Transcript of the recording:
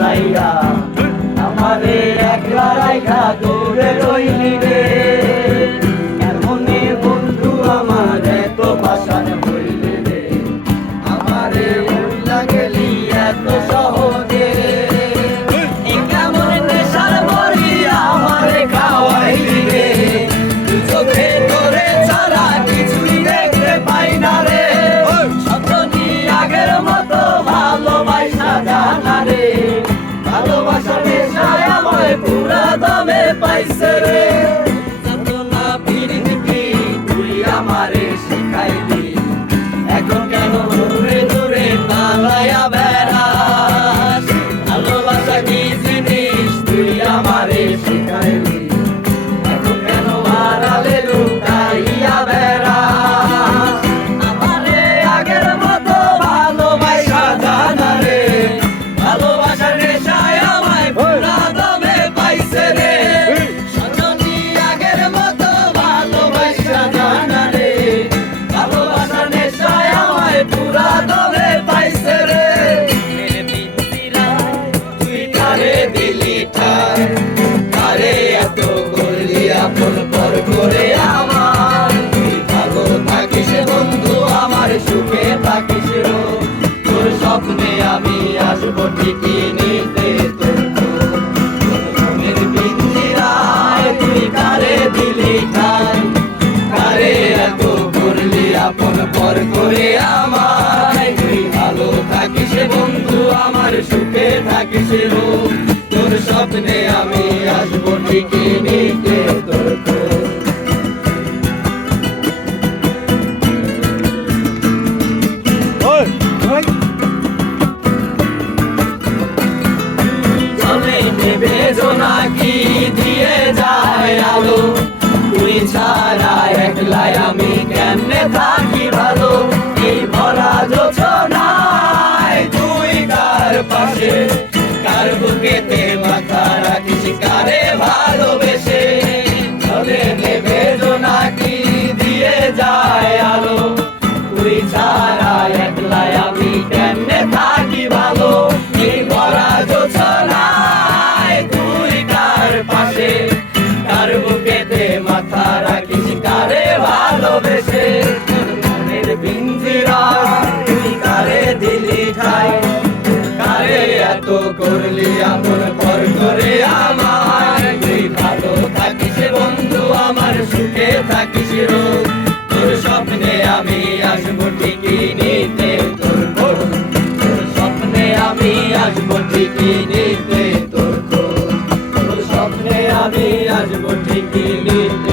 বাঁচাইয়া আমারে একলা রাইখা দূরে রইলি রে। এমনে বন্ধু আমার এত পাষাণ হইলি রে, আমারে ভুইলা গেলি এত সহজে। কেমন নেশার বড়ি আমারে খাওয়াইলি রে, তুই চোখে তোরে ছাড়া কিছুই দেখতে পাই না রে। সতনি আগের মতো ভালোবাসা জানা রে, ভালোবাসা নেশায় আমায় পুরা দমে পাইছে রে। যতনা পিরিতি তুই আমারে শিখাইলি, এখন কেন দূরে দূরে পালাইয়া বেড়াস। ভালোবাসা কি জিনিস তুই আমারে শিখাইলি, এখন কেন আড়ালে লুকাইয়া বেড়াস। আমারে আগের মতো ভালোবাসা জানা রে, ভালোবাসার নেশায় আমায় পুরা দমে পাইছে রে। সজনী আগের মতো ভালোবাসা জানা রে, ভালোবাসার নেশায় আমায় পুরা দমে পাইছে রে। তুই কারে দিলি ঠাই, কারে এত করলি আপন পর করে আমার। তুই ভালো থাকিস বন্ধু আমার, সুখে থাকিস রো, তোর স্বপ্নে আমি আসবো ঠিকই নিতে তোর খোঁজ। ঘুমের পিঞ্জিরায় তুই কারে দিলি ঠাই, কারে এত করলি আপন পর করে আমায়। তুই ভালো থাকিস বন্ধু আমার, সুখে থাকিস রো, তোর স্বপ্নে আমি আসবো ঠিকই নিতে তোর খোঁজ। চলে নেবে জোনাকি দিয়ে যায় আলো, তুই ছাড়া একলাই আমি কেমনে থাকি ভালো। এই ভরা যোছনায় তুই কার পাশে, কার বুকেতে মাথা রাখিস কারে ভালোবেসে। চলে নেবে জোনাকি দিয়ে যায় আলো, তুই ছাড়া একলাই আমি কেমনে থাকি ভালো। এই ভরা যোছনায় তুই কার পাশে, কার বুকেতে মাথা রাখিস কারে ভালোবেসে। মনের পিঞ্জিরায় তুই কারে দিলি ঠাই, কারে এত করলি আপন পর করে আমার। তুই ভালো থাকিস বন্ধু আমার, সুখে থাকিস রো, তোর স্বপ্নে আমি আসবো ঠিকই নিতে তোর খোঁজ। তোর স্বপ্নে আমি আসবো ঠিকই নিতে তোর খোঁজ, তোর স্বপ্নে আমি আসবো ঠিকই নিতে।